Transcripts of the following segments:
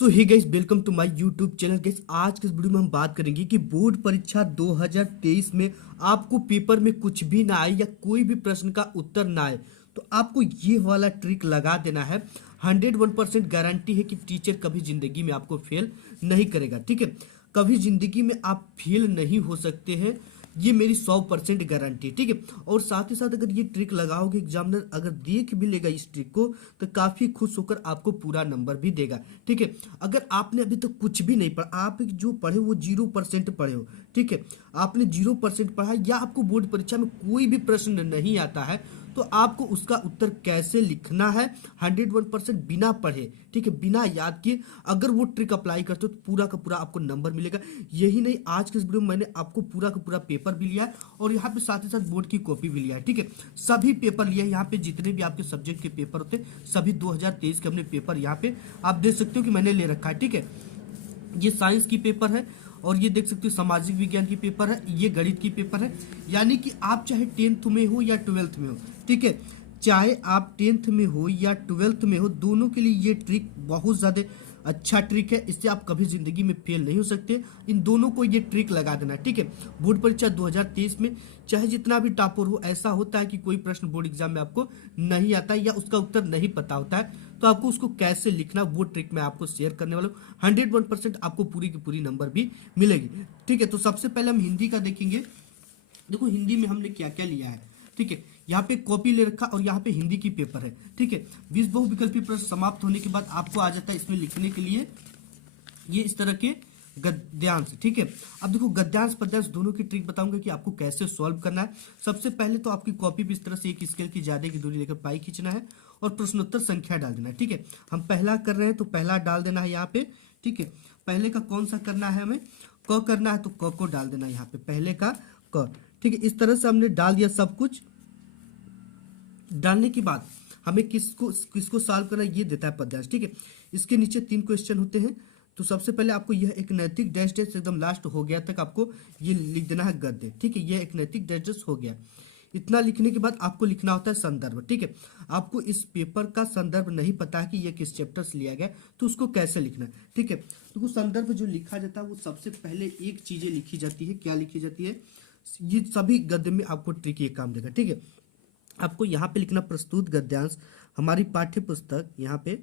So hey guys, welcome to my YouTube channel. Guys, आज के इस वीडियो में हम बात करेंगे कि बोर्ड परीक्षा 2023 में आपको पेपर में कुछ भी ना आए या कोई भी प्रश्न का उत्तर ना आए तो आपको ये वाला ट्रिक लगा देना है। 101% गारंटी है कि टीचर कभी जिंदगी में आपको फेल नहीं करेगा। ठीक है, कभी जिंदगी में आप फेल नहीं हो सकते हैं, ये मेरी 100% गारंटी। ठीक है, और साथ ही साथ अगर ये ट्रिक लगाओगे, एग्जामिनर अगर देख भी लेगा इस ट्रिक को तो काफी खुश होकर आपको पूरा नंबर भी देगा। ठीक है, अगर आपने अभी तक कुछ भी नहीं पढ़ा, आप जो पढ़े वो 0% पढ़े हो, ठीक है, आपने 0% पढ़ा या आपको बोर्ड परीक्षा में कोई भी प्रश्न नहीं आता है तो आपको उसका उत्तर कैसे लिखना है 101% बिना पढ़े, ठीक है, बिना याद किए अगर वो ट्रिक अप्लाई करते हो तो पूरा का पूरा आपको नंबर मिलेगा। यही नहीं, आज के इस वीडियो में मैंने आपको पूरा का पूरा पेपर भी लिया है और यहाँ पे साथ ही साथ बोर्ड की कॉपी भी लिया है। ठीक है, सभी पेपर लिया है। यहाँ पे जितने भी आपके सब्जेक्ट के पेपर होते हैं सभी 2023 के अपने पेपर यहाँ पे आप देख सकते हो कि मैंने ले रखा है। ठीक है, ये साइंस की पेपर है और ये देख सकते हो सामाजिक विज्ञान की पेपर है, ये गणित की पेपर है। यानी कि आप चाहे 10th में हो या 12th में हो, ठीक है, चाहे आप 10th में हो या 12th में हो, दोनों के लिए ये ट्रिक बहुत ज़्यादा अच्छा ट्रिक है। इससे आप कभी जिंदगी में फेल नहीं हो सकते। इन दोनों को ये ट्रिक लगा देना। ठीक है, बोर्ड परीक्षा 2023 में चाहे जितना भी टॉपर हो, ऐसा होता है कि कोई प्रश्न बोर्ड एग्जाम में आपको नहीं आता है या उसका उत्तर नहीं पता होता है तो आपको उसको कैसे लिखना वो ट्रिक मैं आपको शेयर करने वाला हूँ। 101% आपको पूरी की पूरी नंबर भी मिलेगी। ठीक है, तो सबसे पहले हम हिंदी का देखेंगे। देखो हिंदी में हमने क्या क्या लिया है। ठीक है, यहाँ पे कॉपी ले रखा और यहाँ पे हिंदी की पेपर है। ठीक है, 20 बहुविकल्पी प्रश्न समाप्त होने के बाद आपको आ जाता है इसमें लिखने के लिए ये इस तरह के गद्यांश। ठीक है, अब देखो गद्यांश पद्यांश दोनों की ट्रिक बताऊंगा कि आपको कैसे सॉल्व करना है। सबसे पहले तो आपकी कॉपी भी इस तरह से एक स्केल की ज्यादा की दूरी लेकर पाई खींचना है और प्रश्नोत्तर संख्या डाल देना है। ठीक है, हम पहला कर रहे हैं तो पहला डाल देना है यहाँ पे। ठीक है, पहले का कौन सा करना है, हमें क करना है तो क को डाल देना है यहाँ पे, पहले का क। ठीक है, इस तरह से हमने डाल दिया। सब कुछ डालने के बाद हमें किसको किसको सॉल्व करना है ये देता है पद्यांश। ठीक है, इसके नीचे 3 क्वेश्चन होते हैं। तो सबसे पहले आपको यह एक नैतिक डैश डैश एकदम लास्ट हो गया तक आपको ये लिख देना है गद्य। ठीक है, यह एक नैतिक डैश डैश हो गया। इतना लिखने के बाद आपको लिखना होता है संदर्भ। ठीक है, आपको इस पेपर का संदर्भ नहीं पता है कि ये किस चैप्टर से लिया गया तो उसको कैसे लिखना है। ठीक है, तो संदर्भ जो लिखा जाता है वो सबसे पहले एक चीजें लिखी जाती है। क्या लिखी जाती है, ये सभी गद्य में आपको ट्रिक ये काम देगा। ठीक है, आपको यहाँ पे लिखना प्रस्तुत गद्यांश हमारी पाठ्य पुस्तक, यहाँ पे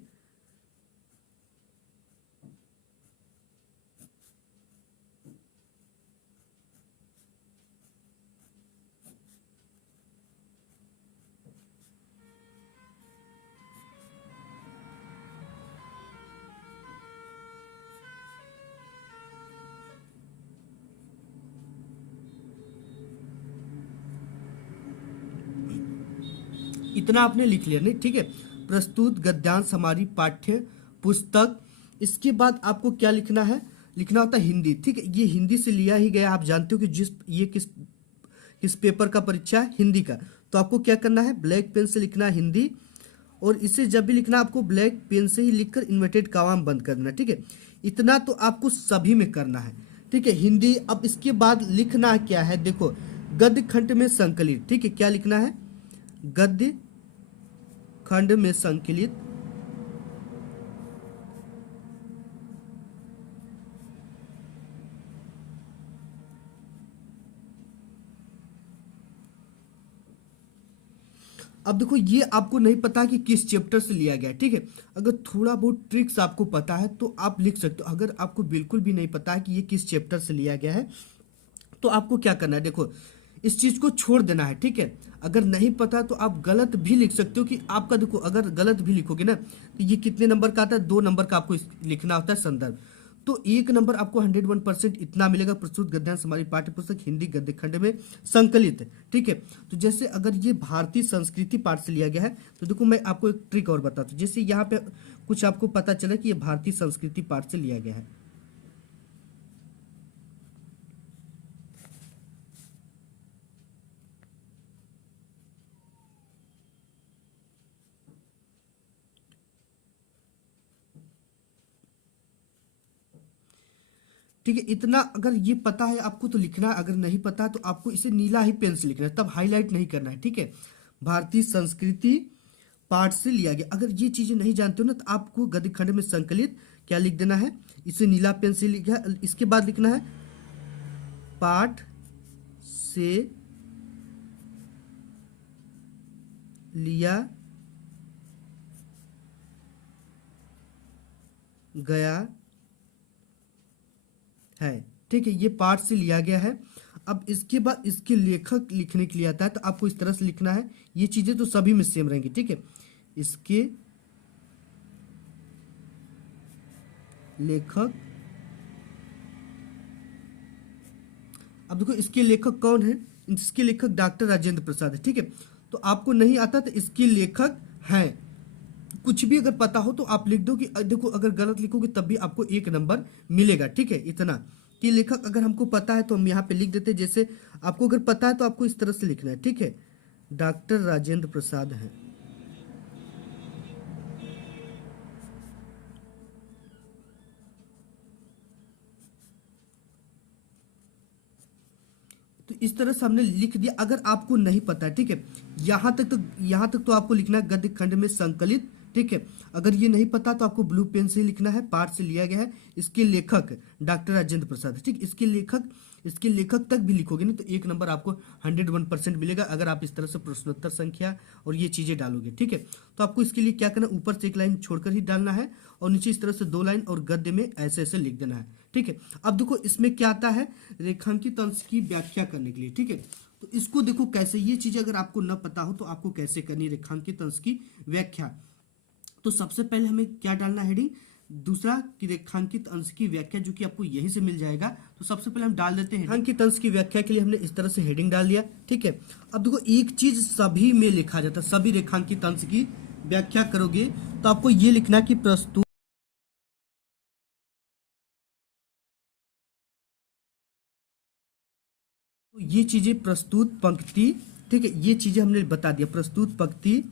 इतना आपने लिख लिया नहीं। ठीक है, प्रस्तुत गद्यांश हमारी पाठ्य पुस्तक। इसके बाद आपको क्या लिखना है, लिखना होता है हिंदी। ठीक है, ये हिंदी से लिया ही गया। आप जानते हो कि जिस ये किस किस पेपर का परीक्षा है, हिंदी का। तो आपको क्या करना है, ब्लैक पेन से लिखना है हिंदी और इसे जब भी लिखना आपको ब्लैक पेन से ही लिखकर इन्वर्टेड कॉमा बंद कर देना। ठीक है, इतना तो आपको सभी में करना है। ठीक है, हिंदी। अब इसके बाद लिखना क्या है, देखो गद्य खंड में संकलित। ठीक है, क्या लिखना है, गद्य खंड में संकलित अब देखो ये आपको नहीं पता कि किस चैप्टर से लिया गया है। ठीक है, अगर थोड़ा बहुत ट्रिक्स आपको पता है तो आप लिख सकते हो। अगर आपको बिल्कुल भी नहीं पता है कि ये किस चैप्टर से लिया गया है तो आपको क्या करना है, देखो इस चीज को छोड़ देना है। ठीक है, अगर नहीं पता तो आप गलत भी लिख सकते हो कि आपका, देखो अगर गलत भी लिखोगे ना तो ये कितने नंबर का आता है, 2 नंबर का आपको लिखना होता है संदर्भ। तो 1 नंबर आपको 101% इतना मिलेगा। प्रस्तुत गद्यांश हमारी पाठ्य पुस्तक हिंदी गद्य खंड में संकलित है। ठीक है, तो जैसे अगर ये भारतीय संस्कृति पाठ से लिया गया है तो देखो मैं आपको एक ट्रिक और बताता हूँ। जैसे यहाँ पे कुछ आपको पता चला कि ये भारतीय संस्कृति पाठ से लिया गया है। ठीक है, इतना अगर ये पता है आपको तो लिखना है, अगर नहीं पता तो आपको इसे नीला ही पेन से लिखना है, तब हाईलाइट नहीं करना है। ठीक है, भारतीय संस्कृति पाठ से लिया गया। अगर ये चीजें नहीं जानते हो ना तो आपको गद्य खंड में संकलित क्या लिख देना है, इसे नीला पेन से लिखा, इसके बाद लिखना है पाठ से लिया गया है। ठीक है, ये पाठ से लिया गया है। अब इसके बाद इसके लेखक लिखने के लिए आता है, तो आपको इस तरह से लिखना है। ये चीजें तो सभी में सेम रहेंगी। ठीक है, इसके लेखक, अब देखो इसके लेखक कौन है, इसके लेखक डॉक्टर राजेंद्र प्रसाद है। ठीक है, तो आपको नहीं आता तो इसके लेखक हैं, कुछ भी अगर पता हो तो आप लिख दो कि देखो अगर गलत लिखोगे तब भी आपको 1 नंबर मिलेगा। ठीक है, इतना कि लेखक अगर हमको पता है तो हम यहाँ पे लिख देते हैं। जैसे आपको अगर पता है तो आपको इस तरह से लिखना है। ठीक है, डॉक्टर राजेंद्र प्रसाद है। तो इस तरह से हमने लिख दिया। अगर आपको नहीं पता है, ठीक है, यहाँ तक तो आपको लिखना है गद्य खंड में संकलित। ठीक है, अगर ये नहीं पता तो आपको ब्लू पेन से ही लिखना है, पाठ से लिया गया है, इसके लेखक डॉक्टर राजेंद्र प्रसाद। ठीक, इसके लेखक तक भी लिखोगे ना तो 1 नंबर आपको 101% मिलेगा, अगर आप इस तरह से प्रश्नोत्तर संख्या और ये चीजें डालोगे। ठीक है, तो आपको इसके लिए क्या करना है, ऊपर से 1 लाइन छोड़कर ही डालना है और नीचे इस तरह से 2 लाइन और गद्य में ऐसे ऐसे लिख देना है। ठीक है, अब देखो इसमें क्या आता है, रेखांकित अंश की व्याख्या करने के लिए। ठीक है, तो इसको देखो कैसे, ये चीज अगर आपको न पता हो तो आपको कैसे करनी है रेखांकित अंश की व्याख्या। तो सबसे पहले हमें क्या डालना है, हेडिंग दूसरा कि रेखांकित अंश की व्याख्या, जो कि आपको यहीं से मिल जाएगा। तो सबसे पहले हम डाल देते हैं रेखांकित अंश की व्याख्या के लिए हमने इस तरह से हेडिंग डाल दिया। ठीक है, अब देखो एक चीज सभी में लिखा जाता है, सभी रेखांकित अंश की व्याख्या करोगे तो आपको ये लिखना कि प्रस्तुत, तो ये चीजें प्रस्तुत पंक्ति, ठीक है, ये चीजें हमने बता दिया। प्रस्तुत पंक्ति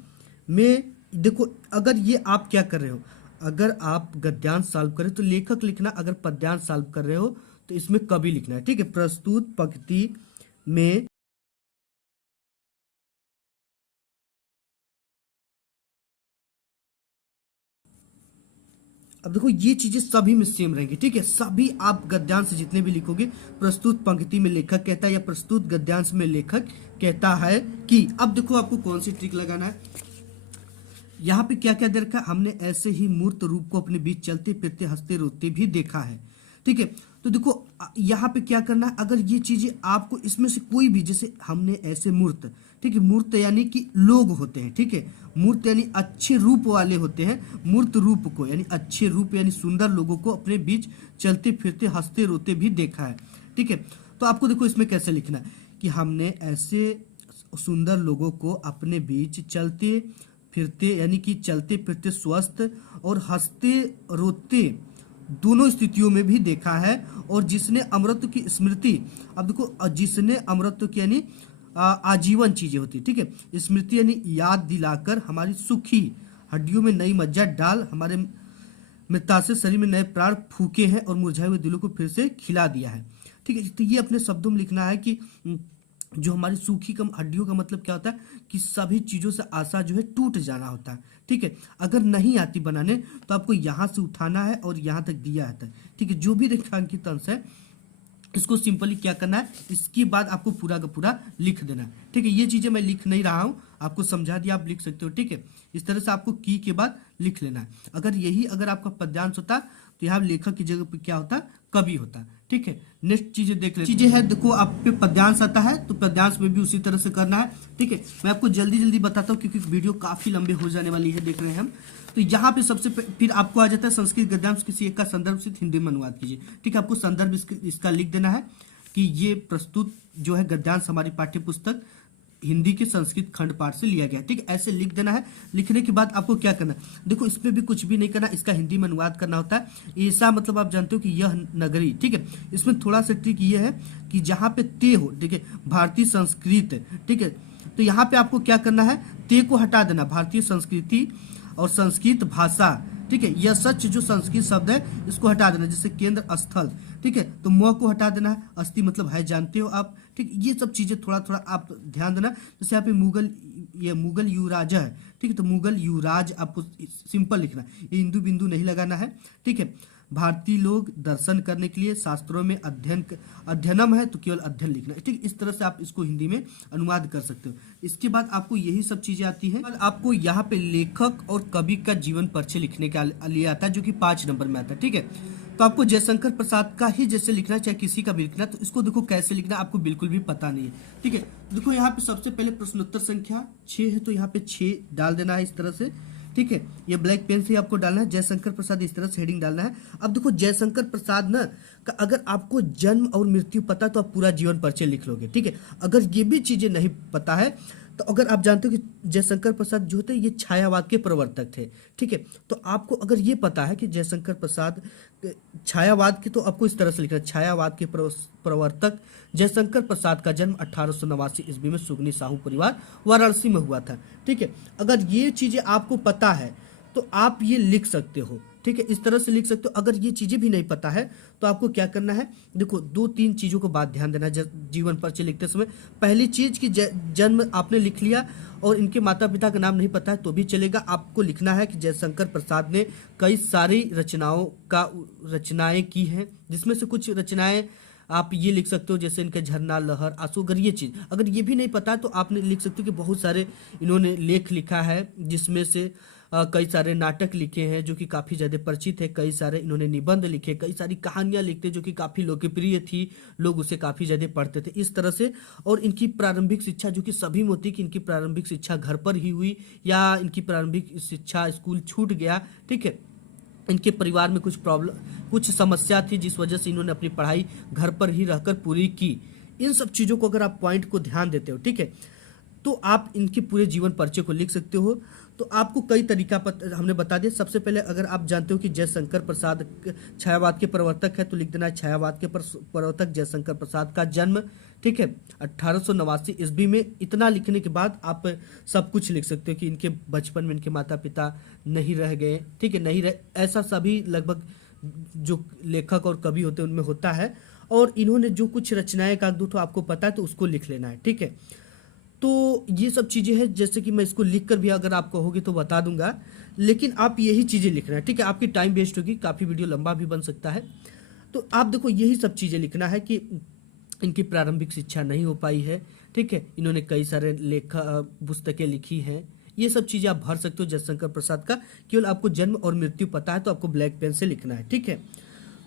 में देखो अगर ये आप क्या कर रहे हो, अगर आप गद्यांश सॉल्व करें तो लेखक लिखना, अगर पद्यांश सॉल्व कर रहे हो तो इसमें कवि लिखना है। ठीक है, प्रस्तुत पंक्ति में अब देखो ये चीजें सभी में सेम रहेंगी। ठीक है, सभी आप गद्यांश जितने भी लिखोगे, प्रस्तुत पंक्ति में लेखक कहता है या प्रस्तुत गद्यांश में लेखक कहता है कि, अब देखो आपको कौन सी ट्रिक लगाना है, यहाँ पे क्या क्या दे रखा है, हमने ऐसे ही मूर्त रूप को अपने बीच चलते फिरते हंसते रोते भी देखा है। ठीक है, तो देखो यहाँ पे क्या करना है, अगर ये चीजें आपको इसमें से कोई भी, जैसे हमने ऐसे मूर्त, ठीक है, मूर्त यानी कि लोग होते हैं। ठीक है, मूर्त यानी अच्छे रूप वाले होते हैं, मूर्त रूप को यानी अच्छे रूप यानी सुंदर लोगों को अपने बीच चलते फिरते हंसते रोते भी देखा है। ठीक है, तो आपको देखो इसमें कैसे लिखना है कि हमने ऐसे सुंदर लोगों को अपने बीच चलते फिरते यानी कि चलते फिरते स्वस्थ और हंसते रोते दोनों स्थितियों में भी देखा है। और जिसने अमृत की स्मृति, अब देखो जिसने अमृत की यानी आजीवन चीजें होती, ठीक है, स्मृति यानी याद दिलाकर हमारी सूखी हड्डियों में नई मज्जा डाल हमारे मृता से शरीर में नए प्राण फूके हैं और मुरझाए हुए दिलों को फिर से खिला दिया है। ठीक है, तो ये अपने शब्दों में लिखना है कि जो हमारी सूखी कम हड्डियों का मतलब क्या होता है कि सभी चीजों से आशा जो है टूट जाना होता है। ठीक है, अगर नहीं आती बनाने तो आपको यहाँ से उठाना है और यहाँ तक दिया जाता है। ठीक है, जो भी रेखांकित अंश है इसको सिंपली क्या करना है, इसके बाद आपको पूरा का पूरा लिख देना है। ठीक है, ये चीजें मैं लिख नहीं रहा हूँ, आपको समझा दिया, आप लिख सकते हो। ठीक है, इस तरह से आपको की के बाद लिख लेना है। अगर आपका पद्यांश होता तो यहाँ लेखक की जगह पे क्या होता, कवि होता। ठीक है, नेक्स्ट चीजें देख लेते चीजें है, देखो आप पे पद्यांश आता है तो पद्यांश में भी उसी तरह से करना है। ठीक है, मैं आपको जल्दी जल्दी बताता हूँ क्योंकि वीडियो काफी लंबे हो जाने वाली है, देख रहे हैं हम। तो यहाँ पे सबसे फिर आपको आ जाता है संस्कृत गद्यांश, किसी एक का संदर्भ से हिंदी में अनुवाद कीजिए। ठीक है, आपको संदर्भ इसका लिख देना है कि ये प्रस्तुत जो है गद्यांश हमारी पाठ्य पुस्तक हिंदी के संस्कृत खंड पाठ से लिया गया। ठीक है, ऐसे लिख देना है। लिखने के बाद आपको क्या करना है, देखो इसमें भी कुछ भी नहीं करना, इसका हिंदी में अनुवाद करना होता है। ऐसा मतलब आप जानते हो कि यह नगरी, ठीक है, इसमें थोड़ा सा ट्रिक ये है कि जहाँ पे ते हो, ठीक है, भारतीय संस्कृत, ठीक है, तो यहाँ पे आपको क्या करना है, ते को हटा देना, भारतीय संस्कृति और संस्कृत भाषा, ठीक ठीक है। यह सच जो संस्कृत शब्द है इसको हटा देना, जैसे केंद्र स्थल, ठीक है, तो म को हटा देना है, अस्थि मतलब है, जानते हो आप, ठीक। ये सब चीजें थोड़ा थोड़ा आप ध्यान देना। जैसे यहाँ पे मुगल, ये मुगल युवराज है, ठीक है, तो मुगल युवराज आपको सिंपल लिखना है, ये हिंदू बिंदु नहीं लगाना है, ठीक है। भारतीय लोग दर्शन करने के लिए शास्त्रों में अध्ययनम है तो केवल अध्ययन लिखना है, ठीक। इस तरह से आप इसको हिंदी में अनुवाद कर सकते हो। इसके बाद आपको यही सब चीजें आती हैं। आपको यहाँ पे लेखक और कवि का जीवन परिचय लिखने का लिए आता है, जो कि 5 नंबर में आता है, ठीक है। तो आपको जयशंकर प्रसाद का ही जैसे लिखना, चाहे किसी का भी लिखना, तो इसको देखो कैसे लिखना आपको बिल्कुल भी पता नहीं है, ठीक है। देखो यहाँ पे सबसे पहले प्रश्नोत्तर संख्या 6 है, तो यहाँ पे 6 डाल देना है इस तरह से, ठीक है। ये ब्लैक पेन से आपको डालना है, जयशंकर प्रसाद इस तरह से हेडिंग डालना है। अब देखो जयशंकर प्रसाद ना का अगर आपको जन्म और मृत्यु पता तो आप पूरा जीवन परिचय लिख लोगे, ठीक है। अगर ये भी चीजें नहीं पता है, तो अगर आप जानते हो कि जयशंकर प्रसाद जो थे ये छायावाद के प्रवर्तक थे, ठीक है, तो आपको अगर ये पता है कि जयशंकर प्रसाद छायावाद के, तो आपको इस तरह से लिखना है, छायावाद के प्रवर्तक जयशंकर प्रसाद का जन्म 1889 ईस्वी में सुगनी साहू परिवार वाराणसी में हुआ था, ठीक है। अगर ये चीजें आपको पता है तो आप ये लिख सकते हो, ठीक है, इस तरह से लिख सकते हो। अगर ये चीजें भी नहीं पता है तो आपको क्या करना है, देखो 2-3 चीजों को बात ध्यान देना जीवन परिचय लिखते समय। पहली चीज कि जन्म आपने लिख लिया और इनके माता पिता का नाम नहीं पता है तो भी चलेगा, आपको लिखना है कि जयशंकर प्रसाद ने कई सारी रचनाएं की हैं, जिसमें से कुछ रचनाएं आप ये लिख सकते हो जैसे इनके झरना, लहर, आंसू। अगर ये चीज, अगर ये भी नहीं पता है तो आपने लिख सकते हो कि बहुत सारे इन्होंने लेख लिखा है, जिसमें से कई सारे नाटक लिखे हैं जो कि काफी ज्यादा परिचित है, कई सारे इन्होंने निबंध लिखे, कई सारी कहानियां लिखते जो कि काफी लोकप्रिय थी, लोग उसे काफी ज्यादा पढ़ते थे, इस तरह से। और इनकी प्रारंभिक शिक्षा जो कि सभी में होती है कि इनकी प्रारंभिक शिक्षा घर पर ही हुई या इनकी प्रारंभिक शिक्षा स्कूल छूट गया, ठीक है। इनके परिवार में कुछ प्रॉब्लम, कुछ समस्या थी जिस वजह से इन्होंने अपनी पढ़ाई घर पर ही रहकर पूरी की। इन सब चीजों को अगर आप पॉइंट को ध्यान देते हो, ठीक है, तो आप इनके पूरे जीवन परिचय को लिख सकते हो। तो आपको कई तरीका पर हमने बता दिया। सबसे पहले अगर आप जानते हो कि जयशंकर प्रसाद छायावाद के प्रवर्तक है तो लिख देना है छायावाद के प्रवर्तक जयशंकर प्रसाद का जन्म, ठीक है, 1889 ईस्वी में। इतना लिखने के बाद आप सब कुछ लिख सकते हो कि इनके बचपन में इनके माता पिता नहीं रह गए, ठीक है, नहीं रहे, ऐसा सभी लगभग जो लेखक और कवि होते हैं उनमें होता है। और इन्होंने जो कुछ रचनाएं का दो तो आपको पता है तो उसको लिख लेना है, ठीक है। तो ये सब चीजें हैं, जैसे कि मैं इसको लिख कर भी अगर आप कहोगे तो बता दूंगा, लेकिन आप यही चीजें लिखना है, ठीक है। आपकी टाइम वेस्ट होगी, काफी वीडियो लंबा भी बन सकता है। तो आप देखो यही सब चीजें लिखना है कि इनकी प्रारंभिक शिक्षा नहीं हो पाई है, ठीक है, इन्होंने कई सारे पुस्तकें लिखी हैं, ये सब चीजें आप भर सकते हो जयशंकर प्रसाद का। केवल आपको जन्म और मृत्यु पता है तो आपको ब्लैक पेन से लिखना है, ठीक है।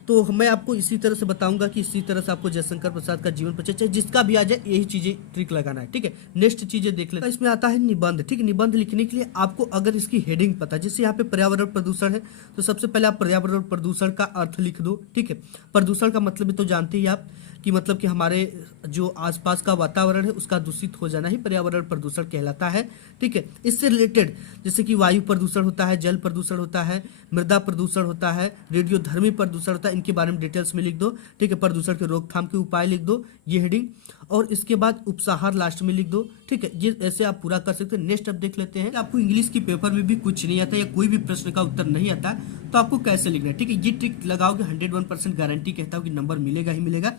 तो मैं आपको इसी तरह से बताऊंगा कि इसी तरह से आपको जयशंकर प्रसाद का जीवन परिचय, चाहे जिसका भी आ जाए, यही चीजें ट्रिक लगाना है, ठीक है। नेक्स्ट चीजें देख लेते हैं। इसमें आता है निबंध, ठीक है। निबंध लिखने के लिए आपको अगर इसकी हेडिंग पता है, जैसे यहाँ पे पर्यावरण प्रदूषण है तो सबसे पहले आप पर्यावरण प्रदूषण का अर्थ लिख दो, ठीक है। प्रदूषण का मतलब तो जानते ही आप कि मतलब कि हमारे जो आसपास का वातावरण है उसका दूषित हो जाना ही पर्यावरण प्रदूषण कहलाता है, ठीक है। इससे रिलेटेड जैसे कि वायु प्रदूषण होता है, जल प्रदूषण होता है, मृदा प्रदूषण होता है, रेडियोधर्मी प्रदूषण होता है, इनके बारे में डिटेल्स में लिख दो, ठीक है। प्रदूषण के रोकथाम के उपाय लिख दो, ये हेडिंग, और इसके बाद उपसंहार लास्ट में लिख दो, ठीक है। ये ऐसे आप पूरा कर सकते हैं। नेक्स्ट अब देख लेते हैं, आपको इंग्लिश की पेपर में भी कुछ नहीं आता या कोई भी प्रश्न का उत्तर नहीं आता तो आपको कैसे लिखना है, ठीक है। ये ट्रिक लगाओगे 101% गारंटी कहता हूँ कि नंबर मिलेगा ही मिलेगा।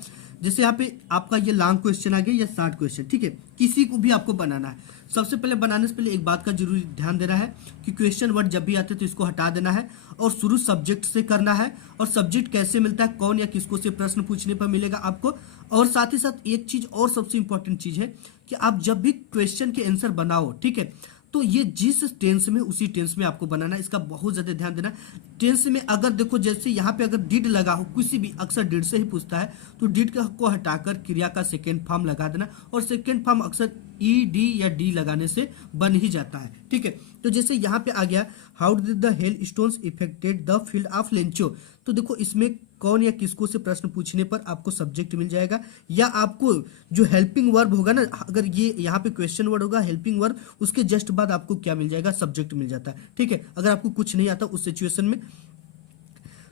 जैसे यहाँ पे आपका ये लॉन्ग क्वेश्चन आ गया या शॉर्ट क्वेश्चन, ठीक है, किसी को भी आपको बनाना है। सबसे पहले बनाने से पहले एक बात का जरूरी ध्यान देना है कि क्वेश्चन वर्ड जब भी आते हैं तो इसको हटा देना है और शुरू सब्जेक्ट से करना है। और सब्जेक्ट कैसे मिलता है, कौन या किसको से प्रश्न पूछने पर मिलेगा आपको। और साथ ही साथ एक चीज और सबसे इंपॉर्टेंट चीज है कि आप जब भी क्वेश्चन के आंसर बनाओ, ठीक है, तो ये जिस टेंस में उसी टेंस में आपको बनाना है, इसका बहुत ज्यादा ध्यान देना। टेंस में अगर देखो जैसे यहाँ पे अगर डिड लगा हो, किसी भी अक्सर डिड से ही पूछता है तो डिड को हटाकर क्रिया का सेकेंड फॉर्म लगा देना, और सेकेंड फॉर्म अक्सर ई डी या डी लगाने से बन ही जाता है, ठीक है। तो जैसे यहाँ पे आ गया how did the hail stones affected the field of Lencho, तो देखो इसमें कौन या किसको से प्रश्न पूछने पर आपको सब्जेक्ट मिल जाएगा, या आपको जो हेल्पिंग वर्ब होगा ना, अगर ये यहाँ पे क्वेश्चन वर्ड होगा हेल्पिंग वर्ब, उसके जस्ट बाद आपको क्या मिल जाएगा, सब्जेक्ट मिल जाता है, ठीक है। अगर आपको कुछ नहीं आता उस सिचुएशन में,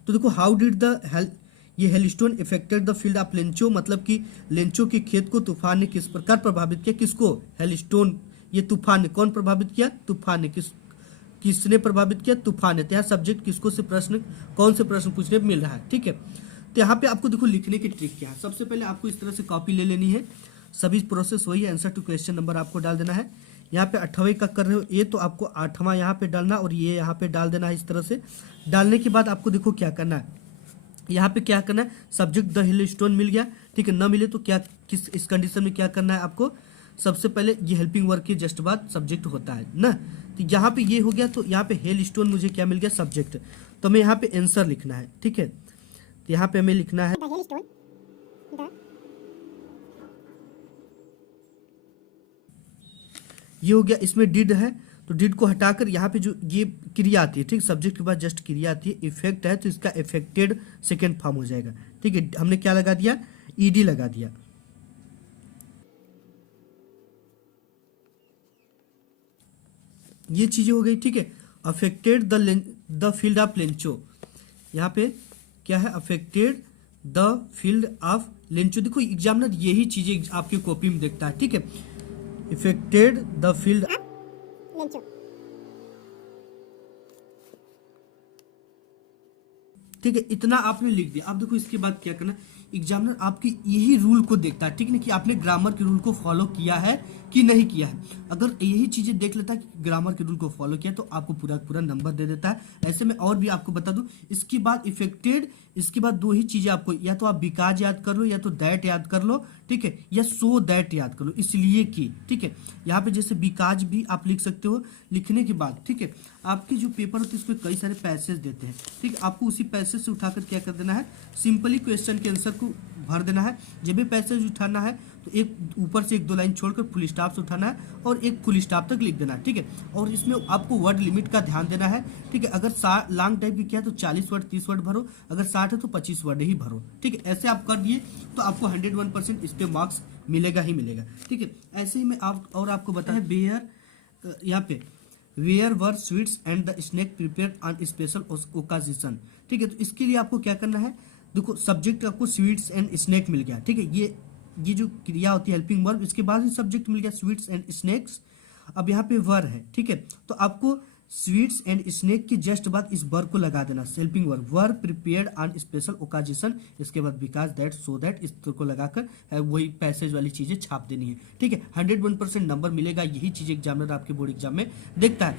तो देखो हाउ डिड द ये hailstone affected the field of Lencho, मतलब कि लेंचो के खेत को तूफान ने किस प्रकार प्रभावित किया, किसको, हेलस्टोन, ये तूफान ने, कौन प्रभावित किया, तूफान ने, किस किसने प्रभावित किया? तूफान है। तो यहाँ सब्जेक्ट किसको से प्रश्न, कौन से प्रश्न पूछने मिल रहा है, ठीक है। तो यहाँ पे आपको देखो लिखने की ट्रिक क्या है। सबसे पहले आपको इस तरह से कॉपी ले लेनी है, सभी प्रोसेस वही है, आंसर टू क्वेश्चन नंबर आपको डाल देना है। यहाँ पे 8वें का कर रहे हो ये, तो आपको 8वां यहाँ पे डालना और ये यहाँ पे डाल देना है। इस तरह से डालने के बाद आपको देखो क्या करना है, यहाँ पे क्या करना है, सब्जेक्ट द हिल स्टोन मिल गया, ठीक है। न मिले तो क्या, किस इस कंडीशन में क्या करना है आपको, सबसे पहले ये हेल्पिंग वर्क के जस्ट बाद सब्जेक्ट होता है ना। तो यहाँ पे ये हो गया, तो यहाँ पे हेल स्टोन मुझे क्या मिल गया, सब्जेक्ट। तो हमें यहाँ पे आंसर लिखना है, ठीक है। तो यहाँ पे हमें लिखना है ये हो गया, इसमें डिड है तो डिड को हटाकर यहाँ पे जो ये क्रिया आती है, ठीक, सब्जेक्ट के बाद जस्ट क्रिया आती है, इफेक्ट है तो इसका इफेक्टेड सेकेंड फॉर्म हो जाएगा, ठीक है। हमने क्या लगा दिया, ईडी लगा दिया। ये चीजें हो गई, ठीक है। Affected the field of Lencho, यहाँ पे क्या है, affected the field of Lencho. देखो एग्जामिनर यही चीजें आपकी कॉपी में देखता है, ठीक है। इफेक्टेड द फील्ड लेंचो, ठीक है। इतना आपने लिख दिया। अब देखो इसके बाद क्या करना, एग्जामिनर आपकी यही रूल को देखता है, ठीक है ना, कि आपने ग्रामर के रूल को फॉलो किया है कि नहीं किया है। अगर यही चीजें देख लेता है कि ग्रामर के रूल को फॉलो किया तो आपको पूरा पूरा नंबर दे देता है। ऐसे में और भी आपको बता दूं, इसके बाद इफेक्टेड, इसके बाद दो ही चीजें आपको, या तो आप बिकॉज याद कर लो, या तो दैट याद कर लो, ठीक है, या सो दैट याद कर लो, इसलिए कि, ठीक है। यहाँ पे जैसे बिकॉज भी आप लिख सकते हो। लिखने के बाद, ठीक है, आपके जो पेपर होते हैं इसमें कई सारे पैसेज देते हैं, ठीक है। आपको उसी पैसेज से उठाकर क्या कर देना है, सिंपली क्वेश्चन के आंसर को भर देना है। जब भी पैसेज उठाना है तो एक ऊपर से 1-2 लाइन छोड़कर फुल स्टॉप से उठाना है और एक फुल स्टॉप तक लिख देना है, ठीक है। और इसमें आपको वर्ड लिमिट का ध्यान देना है, ठीक है। अगर लॉन्ग टाइप की क्या है तो 40 वर्ड 30 वर्ड भरो, अगर 60 है तो 25 वर्ड ही भरो, ठीक है। ऐसे आप कर दिए तो आपको 101% इस पे मार्क्स मिलेगा ही मिलेगा, ठीक है। ऐसे ही मैं और आपको बताया, बेयर यहाँ पे where were sweets and the snack prepared on special occasion, ठीक है। तो इसके लिए आपको क्या करना है, देखो सब्जेक्ट आपको स्वीट्स एंड स्नैक मिल गया, ठीक है। ये जो क्रिया होती है हेल्पिंग वर्ब, इसके बाद ही सब्जेक्ट मिल गया स्वीट्स एंड स्नैक्स। अब यहाँ पे वर है, ठीक है। तो आपको स्वीट्स एंड स्नैक के जस्ट बाद इस वर्ब को लगा देना, helping verb, verb prepared on special occasion, इसके बाद बिकॉज दैट सो दैट, इस को लगाकर वही पैसेज वाली चीजें छाप देनी है, ठीक है। 101% नंबर मिलेगा। यही चीज एग्जामिनर आपके बोर्ड एग्जाम में देखता है।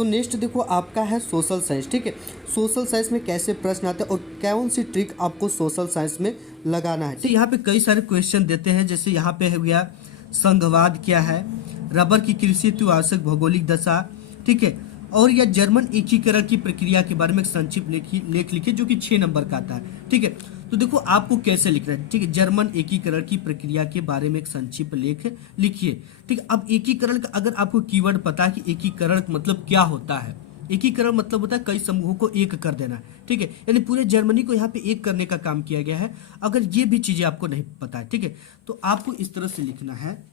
नेक्स्ट देखो आपका है सोशल साइंस, ठीक है। सोशल साइंस में कैसे प्रश्न आते हैं और कौन सी ट्रिक आपको सोशल साइंस में लगाना है, ठीक। यहाँ पे कई सारे क्वेश्चन देते हैं, जैसे यहाँ पे हो गया संघवाद क्या है, रबर की कृषि हेतु आवश्यक भौगोलिक दशा, ठीक है। और यह जर्मन एकीकरण की प्रक्रिया के बारे में एक संक्षिप्त लेख लिखे जो कि 6 नंबर का आता है, ठीक है। तो देखो आपको कैसे लिखना है, ठीक है। जर्मन एकीकरण की प्रक्रिया के बारे में एक संक्षिप्त लेख लिखिए, ठीक है। अब एकीकरण का अगर आपको कीवर्ड पता है कि एकीकरण मतलब क्या होता है, एकीकरण मतलब होता है कई समूहों को एक कर देना, ठीक है। यानी पूरे जर्मनी को यहाँ पे एक करने का काम किया गया है। अगर ये भी चीजें आपको नहीं पता है, ठीक है, तो आपको इस तरह से लिखना है।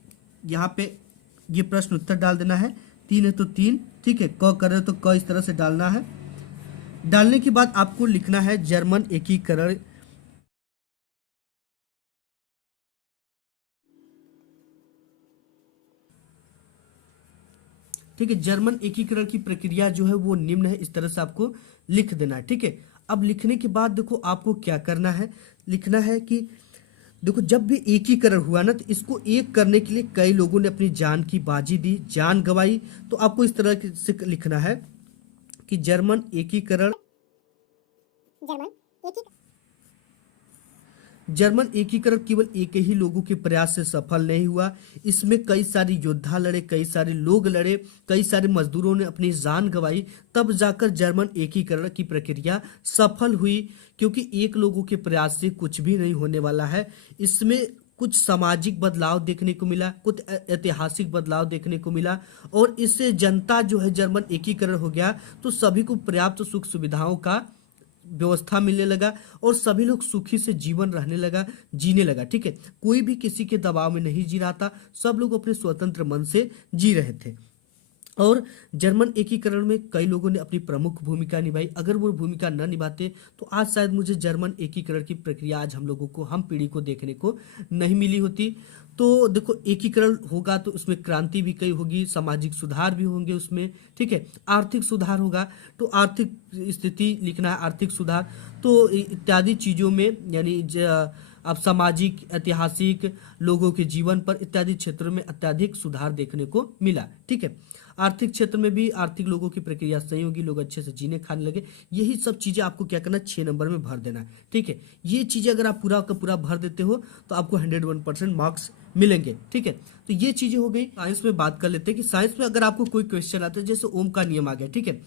यहाँ पे ये प्रश्न उत्तर डाल देना है, 3 है तो 3, ठीक है। क करे तो क इस तरह से डालना है। डालने के बाद आपको लिखना है जर्मन एकीकरण, ठीक है। जर्मन एकीकरण की प्रक्रिया जो है वो निम्न है, इस तरह से आपको लिख देना है, ठीक है। अब लिखने के बाद देखो आपको क्या करना है, लिखना है कि देखो जब भी एकीकरण हुआ ना, तो इसको एक करने के लिए कई लोगों ने अपनी जान की बाजी दी, जान गंवाई। तो आपको इस तरह से लिखना है कि जर्मन एकीकरण केवल एक ही लोगों के प्रयास से सफल नहीं हुआ। इसमें कई सारे योद्धा लड़े, कई सारे लोग लड़े, कई सारे मजदूरों ने अपनी जान गंवाई, तब जाकर जर्मन एकीकरण की प्रक्रिया सफल हुई। क्योंकि एक लोगों के प्रयास से कुछ भी नहीं होने वाला है। इसमें कुछ सामाजिक बदलाव देखने को मिला, कुछ ऐतिहासिक बदलाव देखने को मिला, और इससे जनता जो है जर्मन एकीकरण हो गया तो सभी को पर्याप्त सुख सुविधाओं का व्यवस्था मिलने लगा और सभी लोग सुखी से जीवन रहने लगा, जीने लगा, ठीक है। कोई भी किसी के दबाव में नहीं जी रहा था, सब लोग अपने स्वतंत्र मन से जी रहे थे। और जर्मन एकीकरण में कई लोगों ने अपनी प्रमुख भूमिका निभाई। अगर वो भूमिका न निभाते तो आज शायद मुझे जर्मन एकीकरण की प्रक्रिया आज हम लोगों को, हम पीढ़ी को देखने को नहीं मिली होती। तो देखो, एकीकरण होगा तो उसमें क्रांति भी कई होगी, सामाजिक सुधार भी होंगे उसमें, ठीक है। आर्थिक सुधार होगा तो आर्थिक स्थिति लिखना है, आर्थिक सुधार, तो इत्यादि चीज़ों में, यानी अब सामाजिक, ऐतिहासिक, लोगों के जीवन पर इत्यादि क्षेत्रों में अत्यधिक सुधार देखने को मिला, ठीक है। आर्थिक क्षेत्र में भी आर्थिक लोगों की प्रक्रिया सही होगी, लोग अच्छे से जीने खाने लगे। यही सब चीज़ें आपको क्या करना है, 6 नंबर में भर देना है, ठीक है। ये चीज़ें अगर आप पूरा का पूरा भर देते हो तो आपको 101% मार्क्स मिलेंगे, ठीक है। तो ये चीज़ें हो गई। साइंस में बात कर लेते हैं कि साइंस में अगर आपको कोई क्वेश्चन आता है, जैसे ओम का नियम आ गया, ठीक है,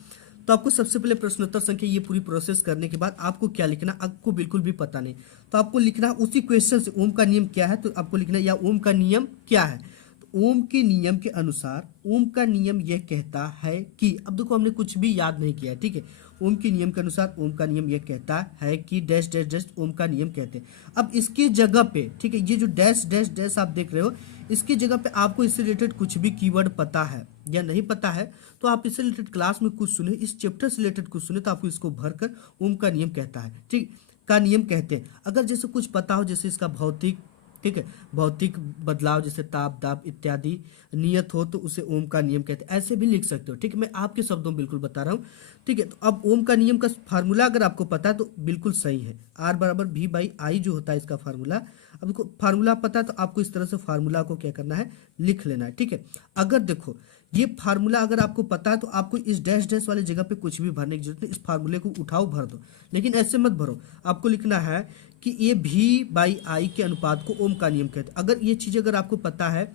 तो आपको सबसे पहले प्रश्नोत्तर संख्या ये पूरी प्रोसेस करने के बाद आपको क्या लिखना, आपको बिल्कुल भी पता नहीं तो आपको लिखना उसी क्वेश्चन से, ओम का नियम क्या है, तो आपको लिखना या ओम का नियम क्या है। तो ओम के नियम के अनुसार, ओम का नियम यह कहता है कि, अब देखो हमने कुछ भी याद नहीं किया है, ठीक है। ओम के नियम के अनुसार ओम का नियम यह कहता है कि डैश डैश डैश ओम का नियम कहते हैं। अब इसकी जगह पे, ठीक है, ये जो डैश डैश डैश आप देख रहे हो, इसकी जगह पे आपको इससे रिलेटेड कुछ भी कीवर्ड पता है या नहीं पता है तो आप इससे रिलेटेड क्लास में कुछ सुने, इस चैप्टर से रिलेटेड कुछ सुने, तो आपको इसको भरकर ओम का नियम कहता है, ठीक, का नियम कहते हैं। अगर जैसे कुछ पता हो, जैसे इसका भौतिक, ठीक है, भौतिक बदलाव जैसे ताप दाब इत्यादि नियत हो तो उसे ओम का नियम कहते हैं, ऐसे भी लिख सकते हो, ठीक है। मैं आपके शब्दों में बिल्कुल बता रहा हूँ, ठीक है। तो अब ओम का नियम का फार्मूला अगर आपको पता है तो बिल्कुल सही है, R बराबर V/I जो होता है इसका फार्मूला। अब देखो फार्मूला पता है तो आपको इस तरह से फार्मूला को क्या करना है, लिख लेना है, ठीक है। अगर देखो ये फार्मूला अगर आपको पता है तो आपको इस डैश डैश वाली जगह पे कुछ भी भरने की जरूरत नहीं, इस फार्मूले को उठाओ भर दो, लेकिन ऐसे मत भरो। आपको लिखना है कि ये V/I के अनुपात को ओम का नियम कहते हैं। अगर ये चीज़ अगर आपको पता है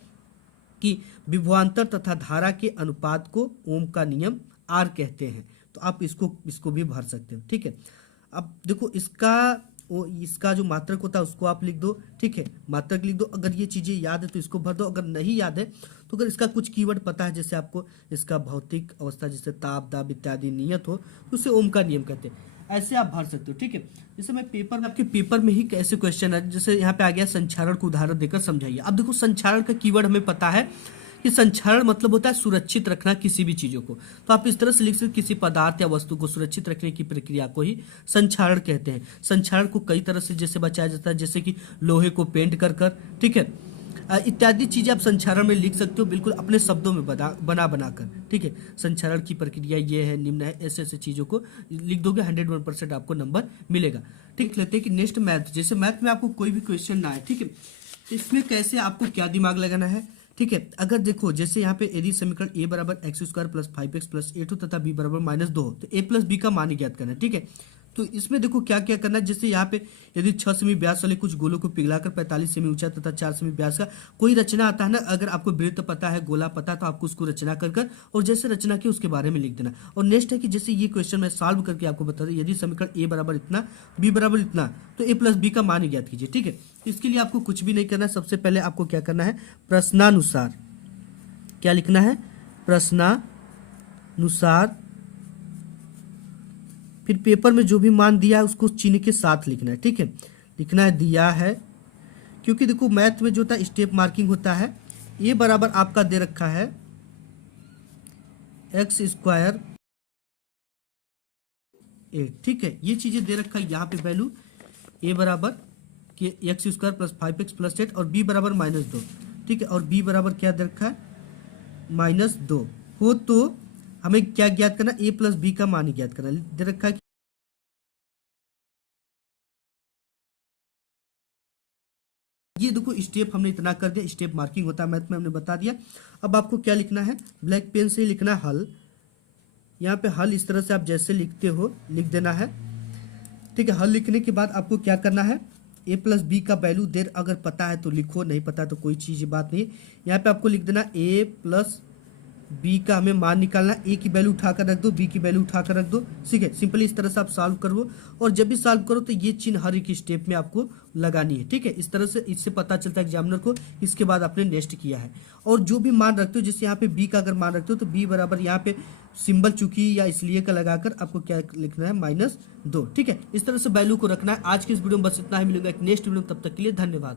कि विभवांतर तथा धारा के अनुपात को ओम का नियम R कहते हैं, तो आप इसको भी भर सकते हो, ठीक है। अब देखो इसका जो मात्रक होता है उसको आप लिख दो, ठीक है, मात्रक लिख दो। अगर ये चीज़ें याद है तो इसको भर दो, अगर नहीं याद है तो अगर इसका कुछ कीवर्ड पता है, जैसे आपको इसका भौतिक अवस्था जैसे ताप दाब इत्यादि नियत हो तो उसे ओम का नियम कहते हैं, ऐसे आप भर सकते हो, ठीक है। जैसे मैं पेपर में, आपके पेपर में ही कैसे क्वेश्चन है, जैसे यहाँ पे आ गया संचारण को उदाहरण देकर समझाइए। अब देखो संचारण का कीवर्ड हमें पता है कि संचारण मतलब होता है सुरक्षित रखना किसी भी चीज़ों को, तो आप इस तरह से लिख सकते, किसी पदार्थ या वस्तु को सुरक्षित रखने की प्रक्रिया को ही संचारण कहते हैं। संचारण को कई तरह से जैसे बचाया जाता है, जैसे कि लोहे को पेंट कर कर, ठीक है, इत्यादि चीजें आप संचारण में लिख सकते हो, बिल्कुल अपने शब्दों में बना कर, ठीक है। संचारण की प्रक्रिया ये है, निम्न है, ऐसे ऐसे चीजों को लिख दोगे, 101% आपको नंबर मिलेगा, ठीक। लेते हैं कि नेक्स्ट मैथ, जैसे मैथ में आपको कोई भी क्वेश्चन ना आए, ठीक है, तो इसमें कैसे आपको क्या दिमाग लगाना है, ठीक है। अगर देखो जैसे यहाँ पे यदि समीकरण a बराबर x² + 5x + a2 तथा b बराबर -2 तो a + b का मान ज्ञात करना है, ठीक है। तो इसमें देखो क्या क्या करना है, जैसे यहाँ पे यदि 6 सेमी व्यास वाले कुछ गोलों को पिघलाकर 45 सेमी ऊंचा तथा 4 सेमी व्यास का कोई रचना आता है ना, अगर आपको वृत्त पता है, गोला पता है, तो आपको उसको रचना कर और जैसे रचना की उसके बारे में लिख देना। और नेक्स्ट है कि जैसे ये क्वेश्चन मैं सॉल्व करके आपको बता दूं, यदि समीकरण a बराबर इतना, b बराबर इतना, तो a + b का मान ज्ञात कीजिए, ठीक है। तो इसके लिए आपको कुछ भी नहीं करना है, सबसे पहले आपको क्या करना है, प्रश्नानुसार क्या लिखना है, प्रश्नानुसार, फिर पेपर में जो भी मान दिया है उसको चिन्ह के साथ लिखना है, ठीक है। लिखना है दिया है, क्योंकि देखो मैथ में जो होता है स्टेप मार्किंग होता है। ये बराबर आपका दे रखा है x², ठीक है, ये चीजें दे रखा है यहाँ पे वैल्यू, a बराबर कि x² + 5x + 8 और b बराबर -2, ठीक है, और b बराबर क्या दे रखा है, -2 हो तो हमें क्या ज्ञात करना, a + b का मान ज्ञात करना दे रखा है। ये देखो स्टेप हमने इतना कर दिया, स्टेप मार्किंग होता है मैथ में, हमने बता दिया। अब आपको क्या लिखना है, ब्लैक पेन से ही लिखना है हल। यहाँ पे हल इस तरह से आप जैसे लिखते हो लिख देना है, ठीक है। हल लिखने के बाद आपको क्या करना है, a + b का वैल्यू देर अगर पता है तो लिखो, नहीं पता है तो कोई चीज़ बात नहीं। यहाँ पे आपको लिख देना a + b का हमें मान निकालना, a की वैल्यू उठाकर रख दो, b की वैल्यू उठाकर रख दो, ठीक है। सिंपली इस तरह से आप सॉल्व करो, और जब भी सॉल्व करो तो ये चिन्ह हर एक स्टेप में आपको लगानी है, ठीक है। इस तरह से इससे पता चलता है एग्जामिनर को इसके बाद आपने नेक्स्ट किया है। और जो भी मान रखते हो, जैसे यहाँ पे b का अगर मान रखते हो तो b बराबर यहाँ पे सिंबल चूंकि या इसलिए का लगाकर आपको क्या लिखना है, -2, ठीक है। इस तरह से वैल्यू को रखना है। आज की इस वीडियो में बस इतना ही, मिलेगा एक नेक्स्ट वीडियो में, तब तक के लिए धन्यवाद।